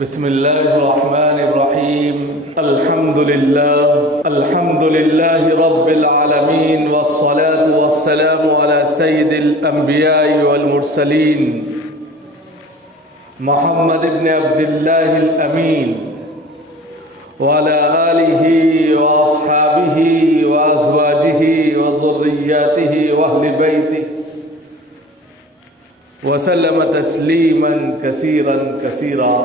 بسم الله الرحمن الرحيم الحمد لله رب العالمين والصلاة والسلام على سيد الأنبياء والمرسلين محمد بن عبد الله الأمين وعلى آله وأصحابه وأزواجه وذرياته وأهل بيته وسلم تسليما كثيرا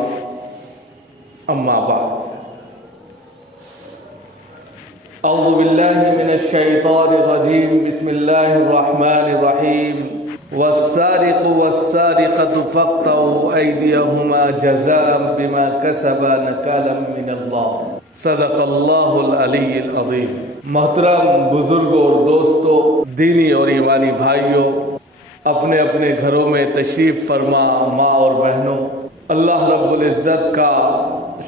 أما بعد أعوذ بالله من الشيطان الرجيم بسم الله الرحمن الرحيم والسارق والسارقة فاقطعوا أيديهما جزاء بما كسبا نكالا من الله صدق الله العلی العظیم۔ محترم بزرگوں اور دوستوں، دینی اور ایمانی بھائیوں، اپنے اپنے گھروں میں تشریف فرما ماں اور بہنوں، اللہ رب العزت کا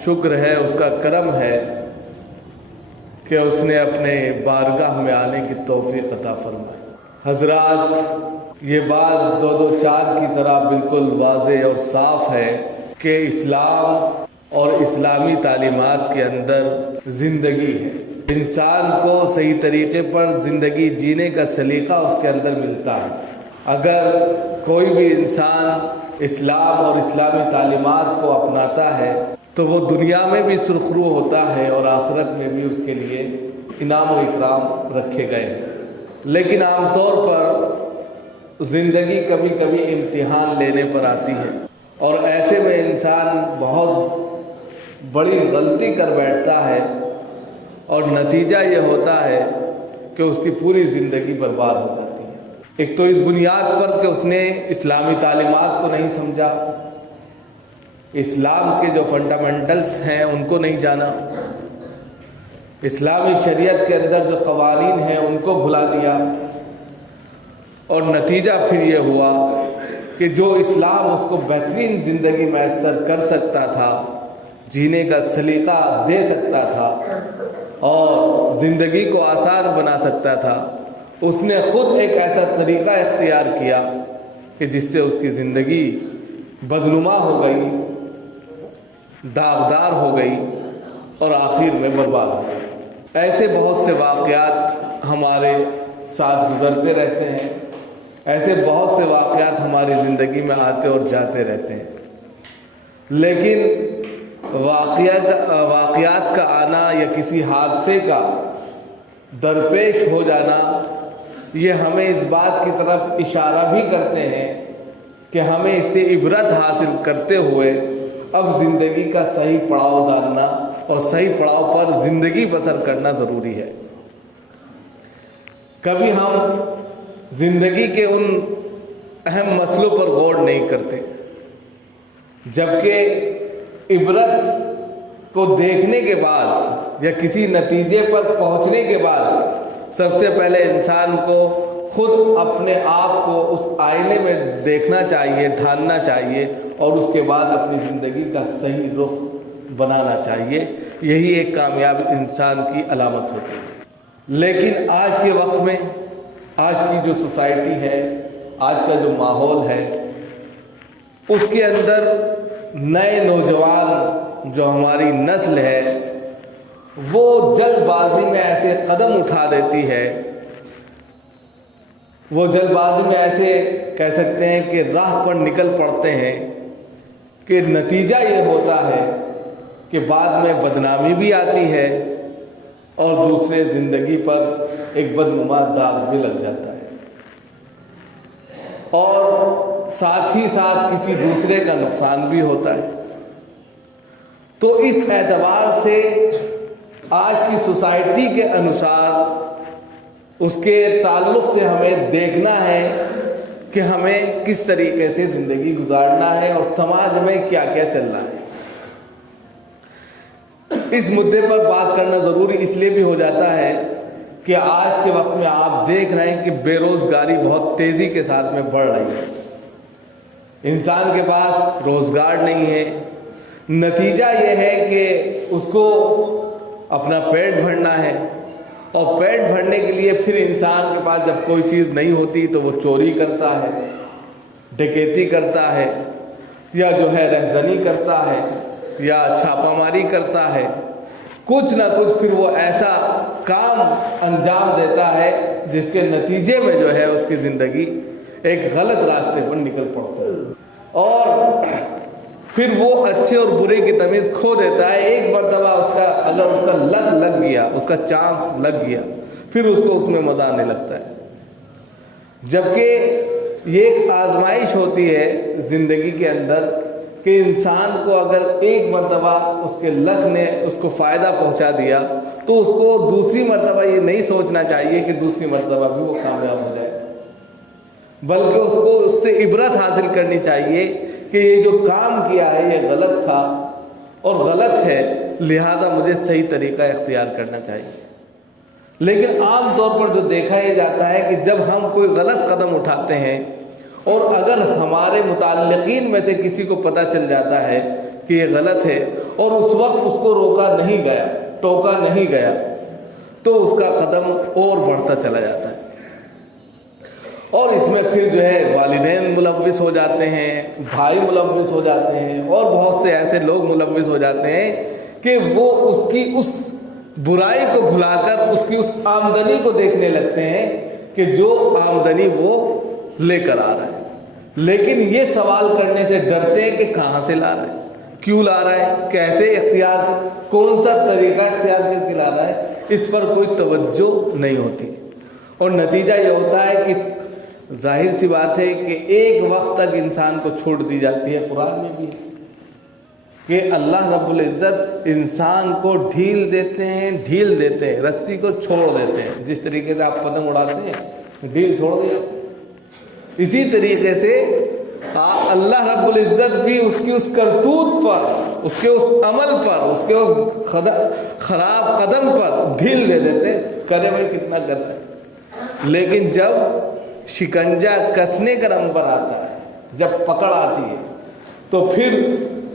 شکر ہے، اس کا کرم ہے کہ اس نے اپنے بارگاہ میں آنے کی توفیق عطا فرمائی۔ حضرات، یہ بات دو چار کی طرح بالکل واضح اور صاف ہے کہ اسلام اور اسلامی تعلیمات کے اندر زندگی ہے۔ انسان کو صحیح طریقے پر زندگی جینے کا سلیقہ اس کے اندر ملتا ہے۔ اگر کوئی بھی انسان اسلام اور اسلامی تعلیمات کو اپناتا ہے تو وہ دنیا میں بھی سرخرو ہوتا ہے اور آخرت میں بھی اس کے لیے انعام و اکرام رکھے گئے ہیں۔ لیکن عام طور پر زندگی کبھی کبھی امتحان لینے پر آتی ہے اور ایسے میں انسان بہت بڑی غلطی کر بیٹھتا ہے اور نتیجہ یہ ہوتا ہے کہ اس کی پوری زندگی برباد ہو جاتی ہے۔ ایک تو اس بنیاد پر کہ اس نے اسلامی تعلیمات کو نہیں سمجھا، اسلام کے جو فنڈامنٹلز ہیں ان کو نہیں جانا، اسلامی شریعت کے اندر جو قوانین ہیں ان کو بھلا دیا، اور نتیجہ پھر یہ ہوا کہ جو اسلام اس کو بہترین زندگی میسر کر سکتا تھا، جینے کا سلیقہ دے سکتا تھا اور زندگی کو آسان بنا سکتا تھا، اس نے خود ایک ایسا طریقہ اختیار کیا کہ جس سے اس کی زندگی بدنما ہو گئی، داغدار ہو گئی اور آخر میں برباد ہو گئی۔ ایسے بہت سے واقعات ہمارے ساتھ گزرتے رہتے ہیں، ایسے بہت سے واقعات ہماری زندگی میں آتے اور جاتے رہتے ہیں، لیکن واقعات کا آنا یا کسی حادثے کا درپیش ہو جانا یہ ہمیں اس بات کی طرف اشارہ بھی کرتے ہیں کہ ہمیں اس سے عبرت حاصل کرتے ہوئے اب زندگی کا صحیح پڑاؤ ڈالنا اور صحیح پڑاؤ پر زندگی بسر کرنا ضروری ہے۔ کبھی ہم زندگی کے ان اہم مسئلوں پر غور نہیں کرتے، جبکہ عبرت کو دیکھنے کے بعد یا کسی نتیجے پر پہنچنے کے بعد سب سے پہلے انسان کو خود اپنے آپ کو اس آئینے میں دیکھنا چاہیے، ڈھالنا چاہیے اور اس کے بعد اپنی زندگی کا صحیح رخ بنانا چاہیے۔ یہی ایک کامیاب انسان کی علامت ہوتی ہے۔ لیکن آج کے وقت میں، آج کی جو سوسائٹی ہے، آج کا جو ماحول ہے، اس کے اندر نئے نوجوان جو ہماری نسل ہے وہ جلد بازی میں ایسے قدم اٹھا دیتی ہے، وہ جلد بازی میں ایسے کہہ سکتے ہیں کہ راہ پر نکل پڑتے ہیں کہ نتیجہ یہ ہوتا ہے کہ بعد میں بدنامی بھی آتی ہے اور دوسرے زندگی پر ایک بدنما داغ بھی لگ جاتا ہے اور ساتھ ہی ساتھ کسی دوسرے کا نقصان بھی ہوتا ہے۔ تو اس اعتبار سے آج کی سوسائٹی کے انوسار اس کے تعلق سے ہمیں دیکھنا ہے کہ ہمیں کس طریقے سے زندگی گزارنا ہے اور سماج میں کیا کیا چل رہا ہے۔ اس مدعے پر بات کرنا ضروری اس لیے بھی ہو جاتا ہے کہ آج کے وقت میں آپ دیکھ رہے ہیں کہ بے روزگاری بہت تیزی کے ساتھ میں بڑھ رہی ہے، انسان کے پاس روزگار نہیں ہے۔ نتیجہ یہ ہے کہ اس کو اپنا پیٹ بھرنا ہے اور پیٹ بھرنے کے لیے پھر انسان کے پاس جب کوئی چیز نہیں ہوتی تو وہ چوری کرتا ہے، ڈکیتی کرتا ہے یا جو ہے رہزنی کرتا ہے یا چھاپا ماری کرتا ہے، کچھ نہ کچھ پھر وہ ایسا کام انجام دیتا ہے جس کے نتیجے میں جو ہے اس کی زندگی ایک غلط راستے پر نکل پڑتا ہے، اور پھر وہ اچھے اور برے کی تمیز کھو دیتا ہے۔ ایک مرتبہ اگر اس کا لگ گیا، اس کا چانس لگ گیا، پھر اس کو اس میں مزہ آنے لگتا ہے۔ جبکہ یہ ایک آزمائش ہوتی ہے زندگی کے اندر کہ انسان کو اگر ایک مرتبہ اس کے لک نے اس کو فائدہ پہنچا دیا تو اس کو دوسری مرتبہ یہ نہیں سوچنا چاہیے کہ دوسری مرتبہ بھی وہ کامیاب ہو جائے، بلکہ اس کو اس سے عبرت حاصل کرنی چاہیے کہ یہ جو کام کیا ہے یہ غلط تھا اور غلط ہے، لہذا مجھے صحیح طریقہ اختیار کرنا چاہیے۔ لیکن عام طور پر جو دیکھا یہ جاتا ہے کہ جب ہم کوئی غلط قدم اٹھاتے ہیں اور اگر ہمارے متعلقین میں سے کسی کو پتہ چل جاتا ہے کہ یہ غلط ہے اور اس وقت اس کو روکا نہیں گیا، ٹوکا نہیں گیا، تو اس کا قدم اور بڑھتا چلا جاتا ہے، اور اس میں پھر جو ہے والدین ملوث ہو جاتے ہیں، بھائی ملوث ہو جاتے ہیں، اور بہت سے ایسے لوگ ملوث ہو جاتے ہیں کہ وہ اس کی اس برائی کو بھلا کر اس کی اس آمدنی کو دیکھنے لگتے ہیں کہ جو آمدنی وہ لے کر آ رہا ہے، لیکن یہ سوال کرنے سے ڈرتے ہیں کہ کہاں سے لا رہا ہے، کیوں لا رہا ہے، کیسے اختیار، کون سا طریقہ اختیار کر کے لا رہا ہے، اس پر کوئی توجہ نہیں ہوتی، اور نتیجہ یہ ہوتا ہے کہ ظاہر سی بات ہے کہ ایک وقت تک انسان کو چھوڑ دی جاتی ہے۔ قرآن میں بھی کہ اللہ رب العزت انسان کو ڈھیل دیتے ہیں، رسی کو چھوڑ دیتے ہیں، جس طریقے سے آپ پتنگ اڑاتے ہیں ڈھیل چھوڑ دیا، اسی طریقے سے اللہ رب العزت بھی اس کی اس کرتوت پر، اس کے اس عمل پر، اس کے اس خراب قدم پر ڈھیل دے دیتے ہیں، کرے بھائی کتنا کرتا ہے۔ لیکن جب شکنجہ کسنے کا نمبر آتا ہے، جب پکڑ آتی ہے، تو پھر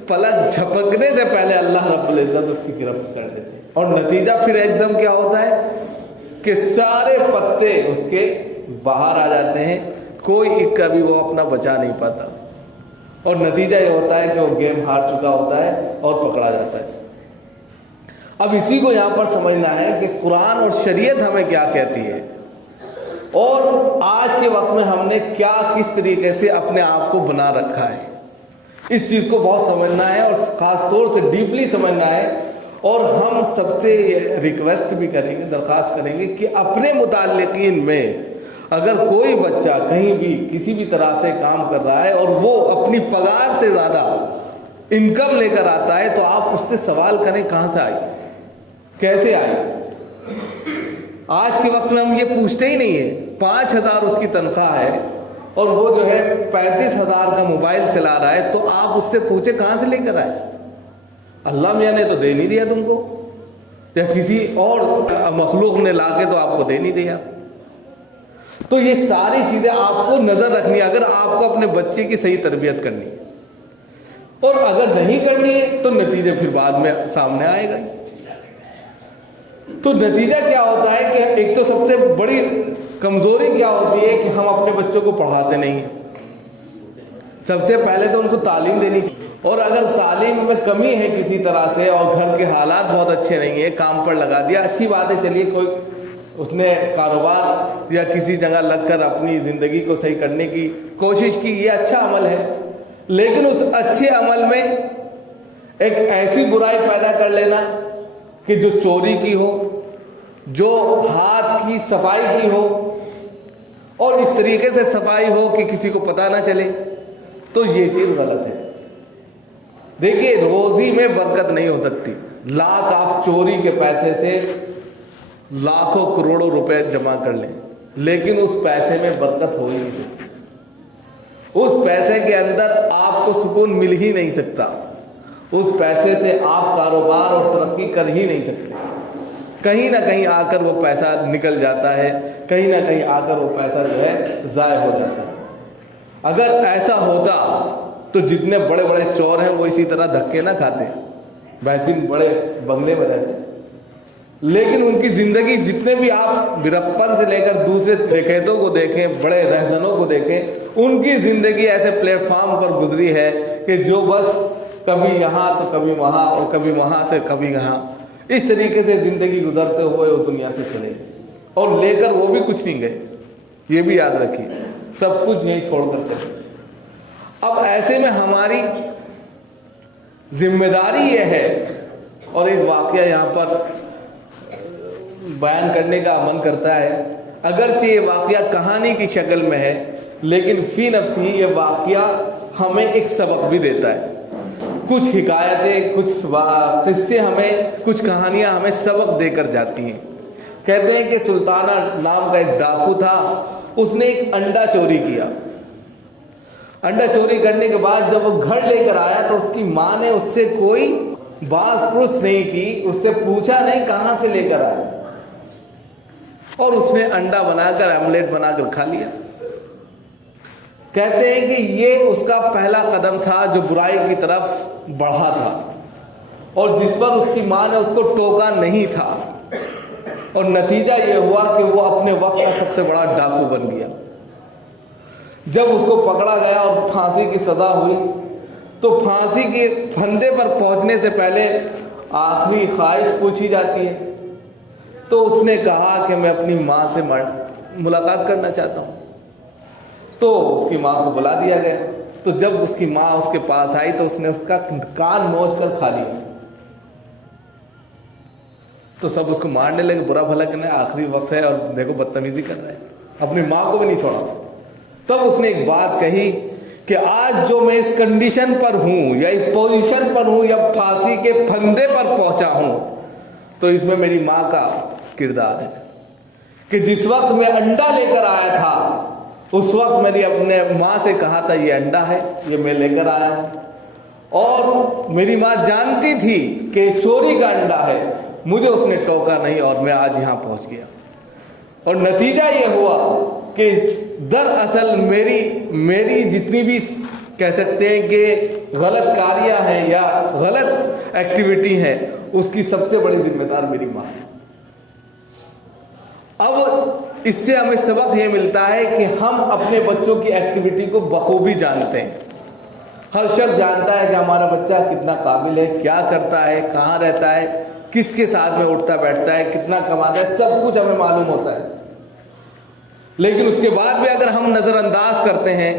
پلک جھپکنے سے پہلے اللہ رب العزت اس کی گرفت کر دیتے ہیں، اور نتیجہ پھر ایک دم کیا ہوتا ہے کہ سارے پتے اس کے باہر آ جاتے ہیں، کوئی اکا بھی وہ اپنا بچا نہیں پاتا، اور نتیجہ یہ ہوتا ہے کہ وہ گیم ہار چکا ہوتا ہے اور پکڑا جاتا ہے۔ اب اسی کو یہاں پر سمجھنا ہے کہ قرآن اور شریعت ہمیں کیا کہتی ہے، اور آج کے وقت میں ہم نے کیا کس طریقے سے اپنے آپ کو بنا رکھا ہے، اس چیز کو بہت سمجھنا ہے، اور خاص طور سے ڈیپلی سمجھنا ہے۔ اور ہم سب سے ریکویسٹ بھی کریں گے، درخواست کریں گے کہ اپنے متعلقین میں اگر کوئی بچہ کہیں بھی کسی بھی طرح سے کام کر رہا ہے اور وہ اپنی پگار سے زیادہ انکم لے کر آتا ہے، تو آپ اس سے سوال کریں کہاں سے آئی، کیسے آئی۔ آج کے وقت میں ہم یہ پوچھتے ہی نہیں ہیں۔ 5,000 اس کی تنخواہ ہے اور وہ جو ہے 35,000 کا موبائل چلا رہا ہے، تو آپ اس سے پوچھیں کہاں سے لے کر آئے، اللہ میاں نے تو دے نہیں دیا تم کو، یا کسی اور مخلوق نے لا کے تو آپ کو دے نہیں دیا۔ تو یہ ساری چیزیں آپ کو نظر رکھنی ہے اگر آپ کو اپنے بچے کی صحیح تربیت کرنی ہے، اور اگر نہیں کرنی ہے تو نتیجے پھر بعد میں سامنے آئے گا۔ تو نتیجہ کیا ہوتا ہے کہ ایک تو سب سے بڑی کمزوری کیا ہوتی ہے کہ ہم اپنے بچوں کو پڑھاتے نہیں ہیں۔ سب سے پہلے تو ان کو تعلیم دینی چاہیے، اور اگر تعلیم میں کمی ہے کسی طرح سے اور گھر کے حالات بہت اچھے نہیں ہیں، کام پر لگا دیا، اچھی بات ہے، چلیے کوئی اس نے کاروبار یا کسی جگہ لگ کر اپنی زندگی کو صحیح کرنے کی کوشش کی، یہ اچھا عمل ہے، لیکن اس اچھے عمل میں ایک ایسی برائی پیدا کر لینا کہ جو چوری کی ہو، جو ہاتھ کی صفائی کی ہو، اور اس طریقے سے صفائی ہو کہ کسی کو پتہ نہ چلے، تو یہ چیز غلط ہے۔ دیکھیے روزی میں برکت نہیں ہو سکتی، لاکھ آپ چوری کے پیسے سے لاکھوں کروڑوں روپے جمع کر لیں، لیکن اس پیسے میں برکت ہو ہی نہیں سکتی، اس پیسے کے اندر آپ کو سکون مل ہی نہیں سکتا، اس پیسے سے آپ کاروبار اور ترقی کر ہی نہیں سکتے، کہیں نہ کہیں آ کر وہ پیسہ نکل جاتا ہے، کہیں نہ کہیں آ کر وہ پیسہ جو ہے ضائع ہو جاتا ہے۔ اگر ایسا ہوتا تو جتنے بڑے بڑے چور ہیں وہ اسی طرح دھکے نہ کھاتے، بہترین بڑے بنگلے میں رہتے، لیکن ان کی زندگی جتنے بھی آپ ویرپن سے لے کر دوسرے ڈکیتوں کو دیکھیں، بڑے رہزنوں کو دیکھیں، ان کی زندگی ایسے پلیٹ فارم پر گزری ہے کہ جو بس کبھی یہاں تو کبھی وہاں، اور کبھی وہاں سے کبھی یہاں، اس طریقے سے زندگی گزرتے ہوئے وہ دنیا سے چلے اور لے کر وہ بھی کچھ نہیں گئے، یہ بھی یاد رکھیے، سب کچھ یہیں چھوڑ کر چلے۔ اب ایسے میں ہماری ذمہ داری یہ ہے، اور ایک واقعہ یہاں پر بیان کرنے کا من کرتا ہے، اگرچہ یہ واقعہ کہانی کی شکل میں ہے لیکن فی نفسی یہ واقعہ ہمیں ایک سبق بھی دیتا ہے۔ کچھ حکایتیں، کچھ قصے ہمیں، کچھ کہانیاں ہمیں سبق دے کر جاتی ہیں۔ کہتے ہیں کہ سلطانہ نام کا ایک ڈاکو تھا، اس نے ایک انڈا چوری کیا۔ انڈا چوری کرنے کے بعد جب وہ گھر لے کر آیا تو اس کی ماں نے اس سے کوئی باز پرس نہیں کی، اس سے پوچھا نہیں کہاں سے لے کر آیا، اور اس نے انڈا بنا کر، آملیٹ بنا کر کھا لیا۔ کہتے ہیں کہ یہ اس کا پہلا قدم تھا جو برائی کی طرف بڑھا تھا، اور جس پر اس کی ماں نے اس کو ٹوکا نہیں تھا، اور نتیجہ یہ ہوا کہ وہ اپنے وقت کا سب سے بڑا ڈاکو بن گیا۔ جب اس کو پکڑا گیا اور پھانسی کی سزا ہوئی تو پھانسی کے پھندے پر پہنچنے سے پہلے آخری خواہش پوچھی جاتی ہے، تو اس نے کہا کہ میں اپنی ماں سے ملاقات کرنا چاہتا ہوں۔ تو اس کی ماں کو بلا دیا گیا، تو جب اس کی ماں اس کے پاس آئی تو اس نے اس کا کان نوچ کر کھا لیا۔ تو سب اس کو مارنے لگے، برا بھلا کہ آخری وقت ہے اور دیکھو بدتمیزی کر رہا ہے، اپنی ماں کو بھی نہیں چھوڑا۔ تب اس نے ایک بات کہی کہ آج جو میں اس کنڈیشن پر ہوں یا اس پوزیشن پر ہوں یا پھانسی کے پھندے پر پہنچا ہوں تو اس میں میری ماں کا کردار ہے، کہ جس وقت میں انڈا لے کر آیا تھا اس وقت میں نے اپنے ماں سے کہا تھا یہ انڈا ہے، یہ میں لے کر آیا ہوں، اور میری ماں جانتی تھی کہ چوری کا انڈا ہے، مجھے اس نے ٹوکا نہیں اور میں آج یہاں پہنچ گیا۔ اور نتیجہ یہ ہوا کہ دراصل میری جتنی بھی کہہ سکتے ہیں کہ غلط کاریاں ہیں یا غلط ایکٹیویٹی ہے، اس کی سب سے بڑی ذمہ دار میری ماں ہے۔ اب اس سے ہمیں سبق یہ ملتا ہے کہ ہم اپنے بچوں کی ایکٹیویٹی کو بخوبی جانتے ہیں۔ ہر شخص جانتا ہے کہ ہمارا بچہ کتنا قابل ہے، کیا کرتا ہے، کہاں رہتا ہے، کس کے ساتھ میں اٹھتا بیٹھتا ہے، کتنا کماتا ہے، سب کچھ ہمیں معلوم ہوتا ہے۔ لیکن اس کے بعد بھی اگر ہم نظر انداز کرتے ہیں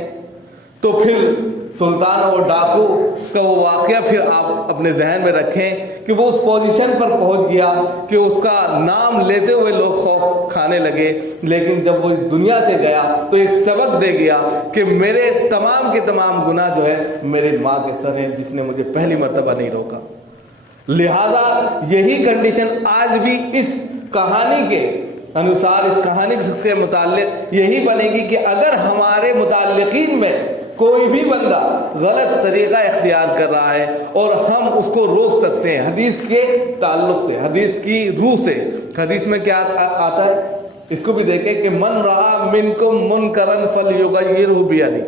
تو پھر سلطان اور ڈاکو کا وہ واقعہ پھر آپ اپنے ذہن میں رکھیں کہ وہ اس پوزیشن پر پہنچ گیا کہ اس کا نام لیتے ہوئے لوگ خوف کھانے لگے، لیکن جب وہ اس دنیا سے گیا تو ایک سبق دے گیا کہ میرے تمام کے تمام گناہ جو ہے میرے ماں کے سر ہیں جس نے مجھے پہلی مرتبہ نہیں روکا۔ لہذا یہی کنڈیشن آج بھی اس کہانی کے انوسار، اس کہانی سے متعلق یہی بنے گی کہ اگر ہمارے متعلقین میں کوئی بھی بندہ غلط طریقہ اختیار کر رہا ہے اور ہم اس کو روک سکتے ہیں حدیث کے تعلق سے، حدیث کی روح سے۔ حدیث میں کیا آتا ہے اس کو بھی دیکھیں کہ من رأى منکم منکرا فلیغیرہ بیدہ،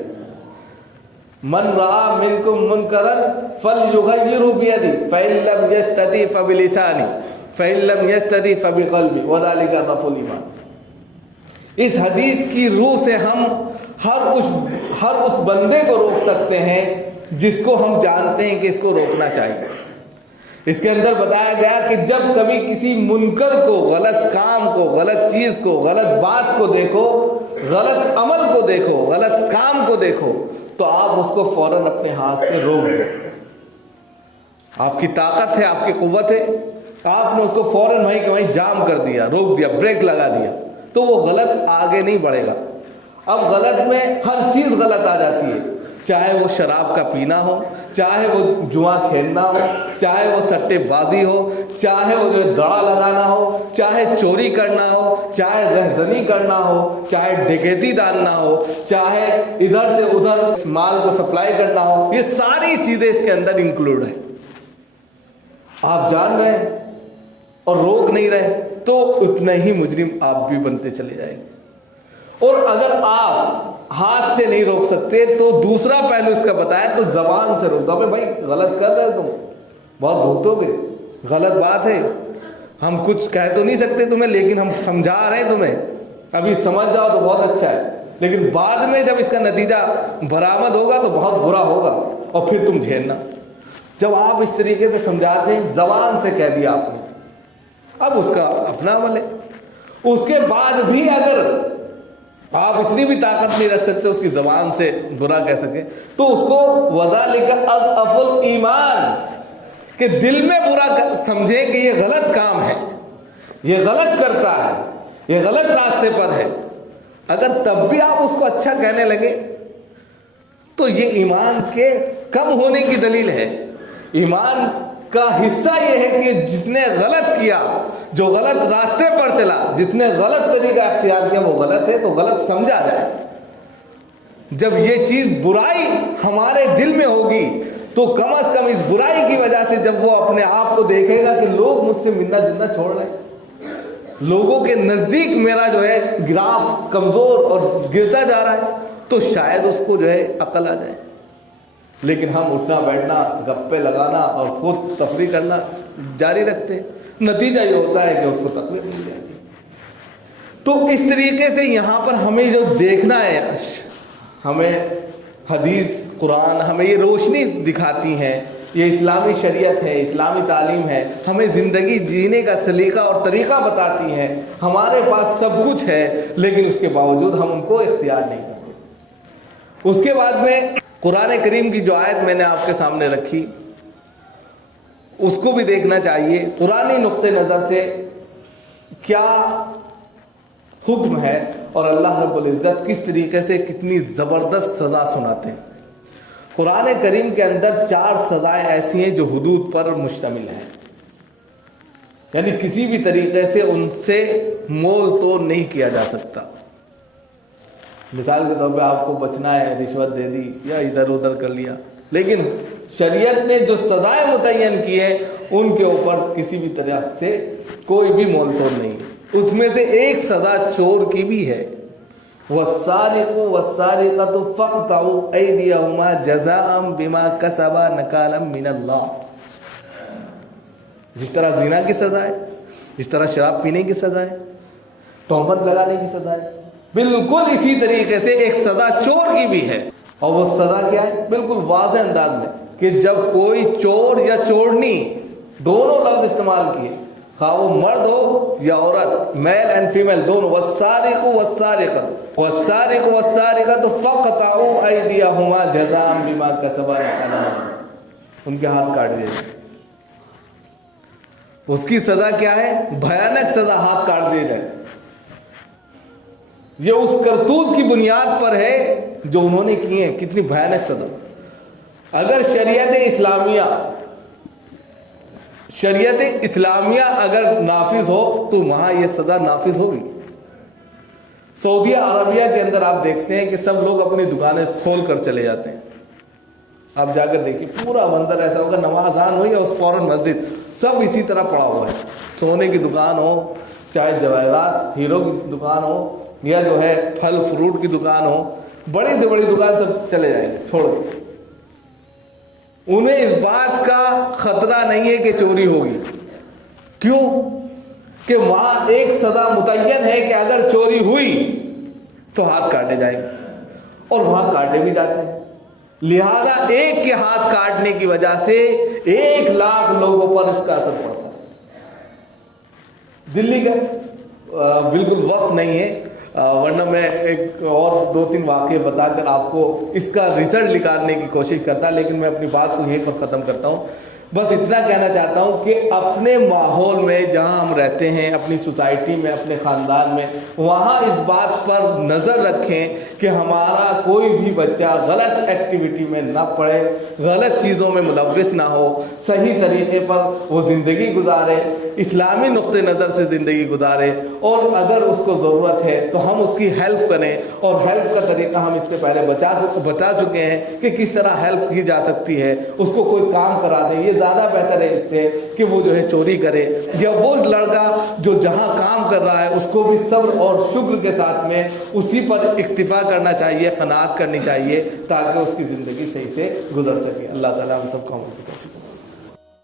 من رأى منکم منکرا فلیغیرہ بیدہ فإن لم یستطع فبلسانہ فإن لم یستطع فبقلبہ وذلک ضعف الایمان۔ اس حدیث کی روح سے ہم ہر اس بندے کو روک سکتے ہیں جس کو ہم جانتے ہیں کہ اس کو روکنا چاہیے۔ اس کے اندر بتایا گیا کہ جب کبھی کسی منکر کو، غلط کام کو، غلط چیز کو، غلط بات کو دیکھو، غلط عمل کو دیکھو، غلط کام کو دیکھو تو آپ اس کو فوراً اپنے ہاتھ سے روک دو۔ آپ کی طاقت ہے، آپ کی قوت ہے، آپ نے اس کو فوراً وہیں کہ وہیں جام کر دیا، روک دیا، بریک لگا دیا، تو وہ غلط آگے نہیں بڑھے گا۔ اب غلط میں ہر چیز غلط آ جاتی ہے، چاہے وہ شراب کا پینا ہو، چاہے وہ جوا کھیلنا ہو، چاہے وہ سٹے بازی ہو، چاہے وہ جو دڑا لگانا ہو، چاہے چوری کرنا ہو، چاہے رہزنی کرنا ہو، چاہے ڈکیتی ڈالنا ہو، چاہے ادھر سے ادھر مال کو سپلائی کرنا ہو، یہ ساری چیزیں اس کے اندر انکلوڈ ہیں۔ آپ جان رہے ہیں اور روک نہیں رہے تو اتنا ہی مجرم آپ بھی بنتے چلے جائیں گے۔ اور اگر آپ ہاتھ سے نہیں روک سکتے تو دوسرا پہلو اس کا بتایا تو زبان سے روک دو۔ بھائی غلط کر رہے ہو، تم بہت بھوتو گے، غلط بات ہے، ہم کچھ کہہ تو نہیں سکتے تمہیں لیکن ہم سمجھا رہے ہیں تمہیں، ابھی سمجھ جاؤ تو بہت اچھا ہے، لیکن بعد میں جب اس کا نتیجہ برآمد ہوگا تو بہت برا ہوگا اور پھر تم جھیلنا۔ جب آپ اس طریقے سے سمجھاتے ہیں، زبان سے کہہ دیا آپ نے، اب اس کا اپنا عمل ہے. اس کے بعد بھی اگر آپ اتنی بھی طاقت نہیں رکھ سکتے اس کی زبان سے برا کہہ سکیں، تو اس کو وذالک اضعف الایمان، کہ دل میں برا سمجھیں کہ یہ غلط کام ہے، یہ غلط کرتا ہے، یہ غلط راستے پر ہے، اگر تب بھی آپ اس کو اچھا کہنے لگے تو یہ ایمان کے کم ہونے کی دلیل ہے. ایمان کا حصہ یہ ہے کہ جس نے غلط کیا، جو غلط راستے پر چلا، جس نے غلط طریقہ اختیار کیا وہ غلط ہے تو غلط سمجھا جائے. جب یہ چیز برائی ہمارے دل میں ہوگی تو کم از کم اس برائی کی وجہ سے جب وہ اپنے آپ کو دیکھے گا کہ لوگ مجھ سے ملنا جلنا چھوڑ رہے ہیں، لوگوں کے نزدیک میرا جو ہے گراف کمزور اور گرتا جا رہا ہے، تو شاید اس کو جو ہے عقل آ جائے. لیکن ہم اٹھنا بیٹھنا، گپے لگانا اور خود تفریح کرنا جاری رکھتے ہیں، نتیجہ یہ ہوتا ہے کہ اس کو تقویت مل جاتی ہے. تو اس طریقے سے یہاں پر ہمیں جو دیکھنا ہے، ہمیں حدیث قرآن ہمیں یہ روشنی دکھاتی ہیں، یہ اسلامی شریعت ہے، اسلامی تعلیم ہے، ہمیں زندگی جینے کا سلیقہ اور طریقہ بتاتی ہیں. ہمارے پاس سب کچھ ہے لیکن اس کے باوجود ہم ان کو اختیار نہیں کرتے. اس کے بعد میں قرآن کریم کی جو آیت میں نے آپ کے سامنے رکھی اس کو بھی دیکھنا چاہیے. قرآنی نقطہ نظر سے کیا حکم ہے اور اللہ رب العزت کس طریقے سے کتنی زبردست سزا سناتے ہیں. قرآن کریم کے اندر 4 سزائیں ایسی ہیں جو حدود پر مشتمل ہیں، یعنی کسی بھی طریقے سے ان سے مول توڑ نہیں کیا جا سکتا. مثال کے طور پہ آپ کو بچنا ہے، رشوت دے دی یا ادھر ادھر کر لیا، لیکن شریعت نے جو سزائیں متعین کی ہیں ان کے اوپر کسی بھی طرح سے کوئی بھی مول توڑ نہیں ہے. اس میں سے ایک سزا چور کی بھی ہے، والسارق والسارقۃ فاقطعوا ایدیہما جزاء بما کسبا نکالا من اللہ. جس طرح زنا کی سزا ہے، جس طرح شراب پینے کی سزا ہے، تہمت لگانے کی سزا ہے، بالکل اسی طریقے سے ایک سزا چور کی بھی ہے. اور وہ سزا کیا ہے؟ بالکل واضح انداز میں کہ جب کوئی چور یا چورنی، دونوں لفظ استعمال کیے، خواہ وہ مرد ہو یا عورت، میل اینڈ فیمیل دونوں، والسارق والسارقۃ والسارق والسارقۃ فاقطعوا ایدیہما جزاء بما کسبا نکالا من اللہ. ان کے ہاتھ کاٹ دیے. اس کی سزا کیا ہے؟ بھیانک سزا، ہاتھ کاٹ دیے جائے. یہ اس کرتوت کی بنیاد پر ہے جو انہوں نے کی ہے. کتنی بھیانک سزا. اگر شریعت اسلامیہ اگر نافذ ہو تو وہاں یہ سزا نافذ ہوگی. سعودیہ عربیہ کے اندر آپ دیکھتے ہیں کہ سب لوگ اپنی دکانیں کھول کر چلے جاتے ہیں. آپ جا کر دیکھیے پورا منظر ایسا ہوگا، نماز آن ہوئی اور فوراً مسجد، سب اسی طرح پڑا ہوا ہے. سونے کی دکان ہو، چاہے جواہرات ہیرو کی دکان ہو، یا جو ہے پھل فروٹ کی دکان ہو، بڑی سے بڑی دکان سب چلے جائیں گے چھوڑ دیں. انہیں اس بات کا خطرہ نہیں ہے کہ چوری ہوگی. کیوں؟ کہ وہاں ایک سزا متعین ہے کہ اگر چوری ہوئی تو ہاتھ کاٹے جائیں گے، اور وہاں کاٹے بھی جاتے ہیں. لہذا ایک کے ہاتھ کاٹنے کی وجہ سے 1 لاکھ لوگوں پر اس کا اثر پڑتا ہے. دلی کا بالکل وقت نہیں ہے، ورنہ میں ایک اور 2-3 واقعے بتا کر آپ کو اس کا رزلٹ نکالنے کی کوشش کرتا، لیکن میں اپنی بات کو یہیں پر ختم کرتا ہوں. بس اتنا کہنا چاہتا ہوں کہ اپنے ماحول میں جہاں ہم رہتے ہیں، اپنی سوسائٹی میں، اپنے خاندان میں، وہاں اس بات پر نظر رکھیں کہ ہمارا کوئی بھی بچہ غلط ایکٹیویٹی میں نہ پڑے، غلط چیزوں میں ملوث نہ ہو، صحیح طریقے پر وہ زندگی گزارے، اسلامی نقطہ نظر سے زندگی گزارے. اور اگر اس کو ضرورت ہے تو ہم اس کی ہیلپ کریں. اور ہیلپ کا طریقہ ہم اس سے پہلے بتا چکے ہیں کہ کس طرح ہیلپ کی جا سکتی ہے. اس کو کوئی کام کرا دیں، یہ زیادہ بہتر ہے اس سے کہ وہ جو ہے چوری کرے. یا وہ لڑکا جو جہاں کام کر رہا ہے اس کو بھی صبر اور شکر کے ساتھ میں اسی پر اکتفا کرنا چاہیے، قناعت کرنی چاہیے، تاکہ اس کی زندگی صحیح سے گزر سکے. اللہ تعالیٰ ہم سب کو